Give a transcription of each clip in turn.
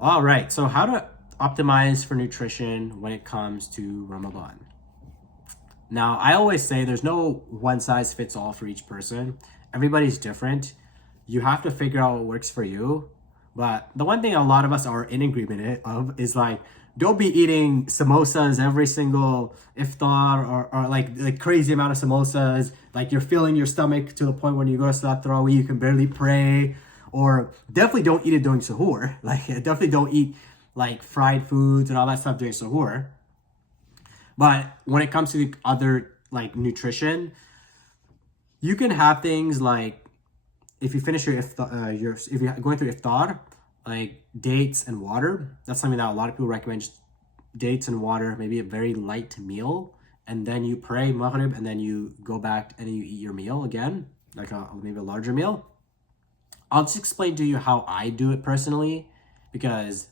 All right, so how to optimize for nutrition when it comes to Ramadan. Now, I always say there's no one size fits all for each person. Everybody's different. You have to figure out what works for you. But the one thing a lot of us are in agreement of is like, don't be eating samosas every single iftar or like crazy amount of samosas. Like you're filling your stomach to the point when you go to Salat Tarawih, you can barely pray. Or definitely don't eat it during suhoor. Like definitely don't eat like fried foods and all that stuff during suhoor. But when it comes to the other like nutrition, you can have things like if you finish if you're going through iftar, like dates and water. That's something that a lot of people recommend. Dates and water, maybe a very light meal, and then you pray maghrib, and then you go back and you eat your meal again, like maybe a larger meal. I'll just explain to you how I do it personally, because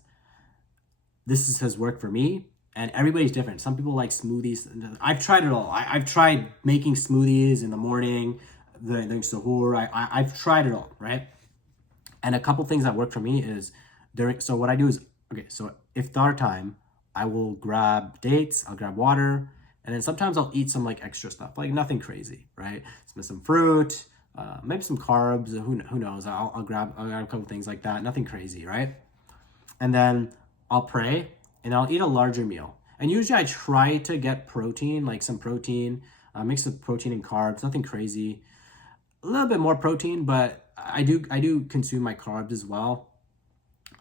has worked for me, and everybody's different. Some people like smoothies. I've tried it all. I've tried making smoothies in the morning, the suhoor. I've tried it all, right? And a couple things that work for me is so what I do is, okay, so iftar time, I will grab dates, I'll grab water, and then sometimes I'll eat some like extra stuff, like nothing crazy, right? Some fruit, maybe some carbs. Who knows? I'll grab a couple things like that. Nothing crazy, right? And then I'll pray and I'll eat a larger meal. And usually I try to get protein, like some protein, mix of protein and carbs, nothing crazy. A little bit more protein, but I do consume my carbs as well.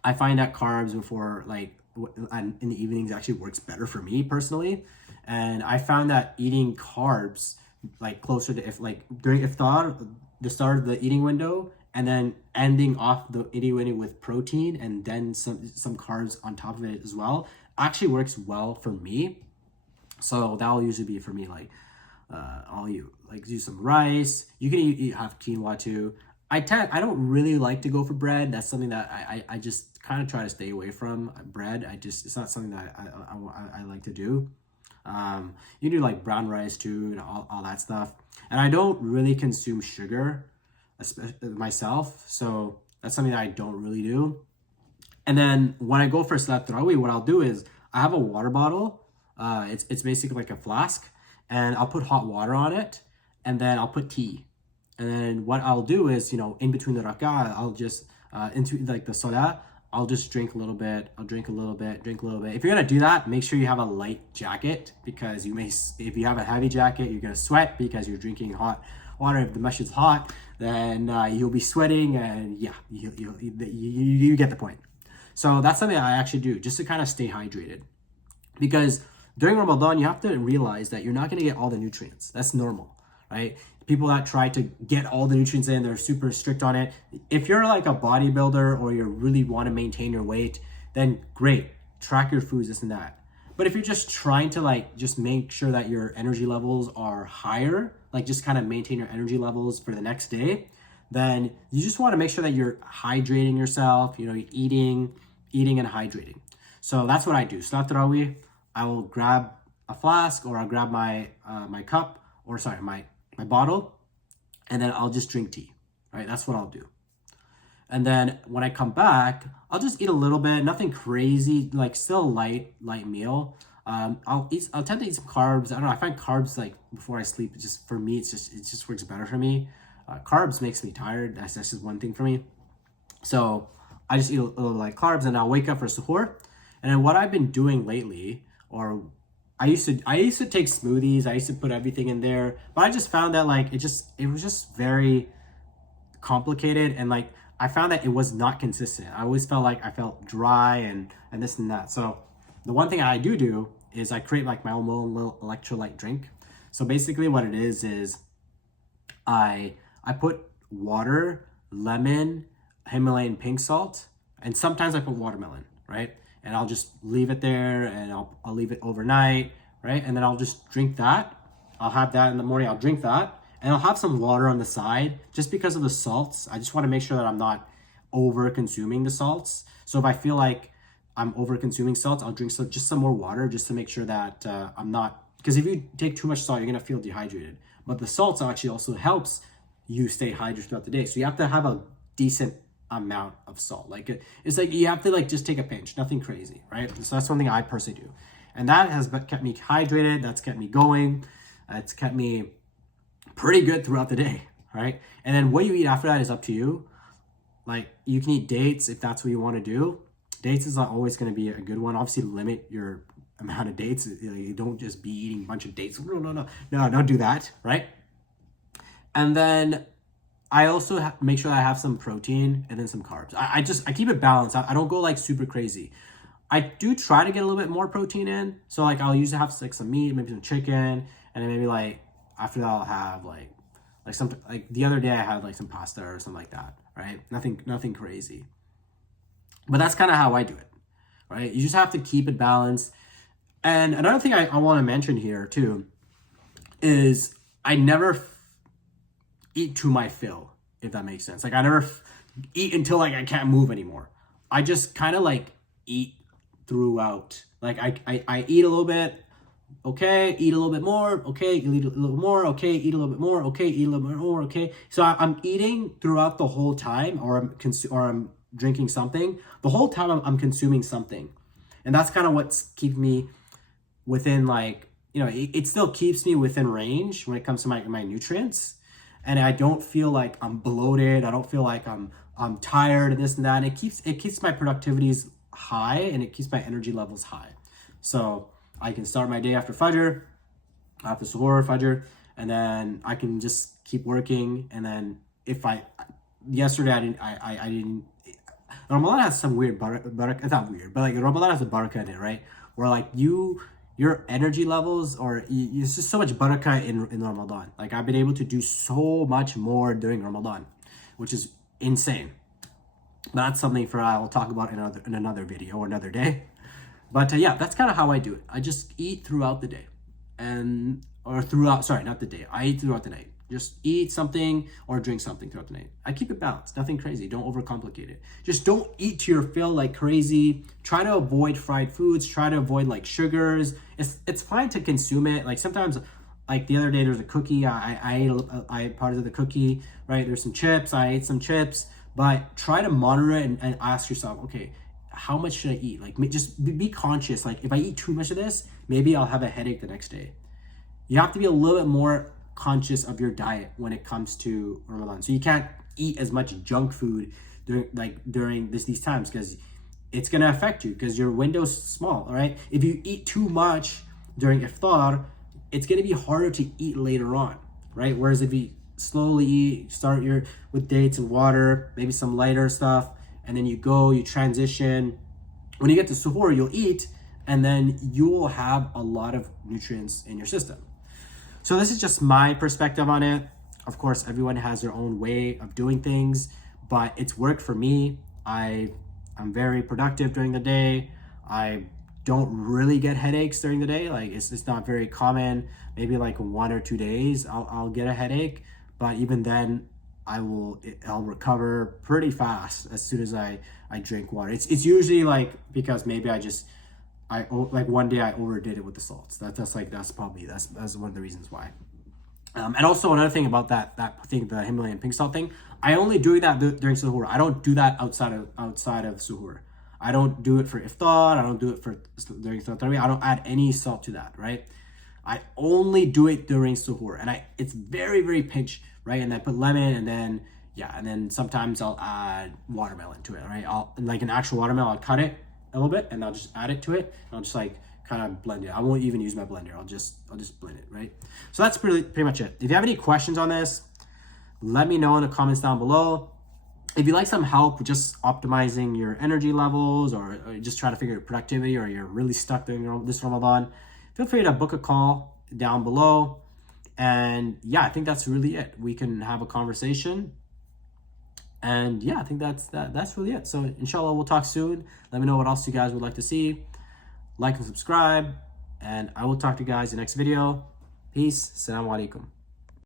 I find that carbs before in the evenings actually works better for me personally. And I found that eating carbs like closer to if like during iftar, the start of the eating window, and then ending off the eating window with protein and then some carbs on top of it as well, actually works well for me. So that'll usually be for me like I'll eat like do some rice. You can have quinoa too. I don't really like to go for bread. That's something that I just kind of try to stay away from bread. It's not something that I like to do. You do like brown rice too and all that stuff. And I don't really consume sugar myself, so that's something that I don't really do. And then when I go for Salat Tarawih, what I'll do is I have a water bottle. It's basically like a flask, and I'll put hot water on it, and then I'll put tea. And then what I'll do is, in between the rak'ah, I'll just into like the salah, I'll just drink a little bit. I'll drink a little bit, drink a little bit. If you're gonna do that, make sure you have a light jacket, because if you have a heavy jacket, you're gonna sweat because you're drinking hot water. If the masjid's hot, then you'll be sweating, and yeah, you get the point. So that's something I actually do just to kind of stay hydrated, because during Ramadan, you have to realize that you're not going to get all the nutrients. That's normal, right? People that try to get all the nutrients in, they're super strict on it. If you're like a bodybuilder or you really want to maintain your weight, then great, track your foods, this and that. But if you're just trying to like just make sure that your energy levels are higher, like just kind of maintain your energy levels for the next day, then you just want to make sure that you're hydrating yourself, eating and hydrating. So that's what I do. So after Tarawih, I will grab a flask, or I'll grab my cup, or sorry, my bottle, and then I'll just drink tea, right? That's what I'll do. And then when I come back, I'll just eat a little bit, nothing crazy, like still light meal. I'll tend to eat some carbs. I don't know. I find carbs like before I sleep, for me, it just works better for me. Carbs makes me tired. That's just one thing for me. So I just eat a little like carbs, and I'll wake up for suhoor. And then what I've been doing lately, or I used to take smoothies. I used to put everything in there, but I just found that like it was just very complicated, and like I found that it was not consistent. I always felt like I felt dry and this and that. So the one thing I do is I create like my own little electrolyte drink. So basically what it is I put water, lemon, Himalayan pink salt, and sometimes I put watermelon, right? And I'll just leave it there, and I'll leave it overnight, right? And then I'll just drink that. I'll have that in the morning. I'll drink that, and I'll have some water on the side just because of the salts. I just want to make sure that I'm not over consuming the salts. So if I feel like I'm over consuming salts, I'll drink just some more water just to make sure that I'm not, because if you take too much salt, you're gonna feel dehydrated. But the salts actually also helps you stay hydrated throughout the day. So you have to have a decent amount of salt. Like it's like you have to like just take a pinch, nothing crazy, right? So that's something I personally do, and that has kept me hydrated. That's kept me going. It's kept me pretty good throughout the day, right? And then what you eat after that is up to you. Like you can eat dates if that's what you want to do. Dates is not always going to be a good one. Obviously, limit your amount of dates. You don't just be eating a bunch of dates. No, don't do that, right? And then I also make sure I have some protein and then some carbs. I keep it balanced. I don't go like super crazy. I do try to get a little bit more protein in. So like I'll usually have like some meat, maybe some chicken, and then maybe like after that I'll have like some, like the other day I had like some pasta or something like that, right? Nothing crazy. But that's kind of how I do it, right? You just have to keep it balanced. And another thing I want to mention here too is I never eat to my fill, if that makes sense. Like I never eat until like I can't move anymore. I just kind of like eat throughout. Like I eat a little bit, okay, eat a little bit more, okay, eat a little more, okay, eat a little bit more, okay, eat a little bit more, okay. So I'm eating throughout the whole time, or I'm drinking something. The whole time I'm consuming something. And that's kind of what's keeping me within like, it still keeps me within range when it comes to my nutrients. And I don't feel like I'm bloated. I don't feel like I'm tired and this and that. And it keeps my productivities high, and it keeps my energy levels high. So I can start my day after Fajr, after Suhoor, Fajr, and then I can just keep working. And then yesterday I didn't, Ramadan has some weird barakah, it's not weird, but like Ramadan has a barakah in it, right? Where like your energy levels, or it's just so much barakah in Ramadan. Like I've been able to do so much more during Ramadan, which is insane. That's something I'll talk about in another video or another day. But yeah, that's kind of how I do it. I just eat throughout the day, not the day. I eat throughout the night. Just eat something or drink something throughout the night. I keep it balanced, nothing crazy. Don't overcomplicate it. Just don't eat to your fill like crazy. Try to avoid fried foods. Try to avoid like sugars. It's fine to consume it. Like sometimes, like the other day, there's a cookie. I ate part of the cookie, right? There's some chips. I ate some chips. But try to monitor it and ask yourself, okay, how much should I eat? Like just be conscious. Like if I eat too much of this, maybe I'll have a headache the next day. You have to be a little bit more conscious of your diet when it comes to Ramadan. So you can't eat as much junk food during these times, because it's gonna affect you because your window's small. All right. If you eat too much during iftar, it's gonna be harder to eat later on, right? Whereas if you slowly eat, start with dates and water, maybe some lighter stuff, and then you transition. When you get to suhoor, you'll eat, and then you'll have a lot of nutrients in your system. So this is just my perspective on it. Of course, everyone has their own way of doing things, but it's worked for me. I'm very productive during the day. I don't really get headaches during the day. Like it's not very common. Maybe like 1 or 2 days I'll get a headache, but even then I'll recover pretty fast as soon as I drink water. It's usually like because maybe like one day I overdid it with the salts. That's one of the reasons why. And also another thing about that thing, the Himalayan pink salt thing, I only do that during suhoor. I don't do that outside of suhoor. I don't do it for iftar. I don't do it for during tarawih. I don't add any salt to that, right? I only do it during suhoor, and it's very, very pinch, right? And I put lemon, and then sometimes I'll add watermelon to it, right? I'll like an actual watermelon. I'll cut it a little bit, and I'll just add it to it. And I'll just like kind of blend it. I won't even use my blender. I'll just blend it, right? So that's pretty much it. If you have any questions on this, let me know in the comments down below. If you like some help with just optimizing your energy levels, or just trying to figure out productivity, or you're really stuck during this Ramadan, feel free to book a call down below. And yeah, I think that's really it. We can have a conversation. And yeah, I think that's really it. So inshallah, we'll talk soon. Let me know what else you guys would like to see. Like and subscribe. And I will talk to you guys in the next video. Peace. Assalamu alaikum.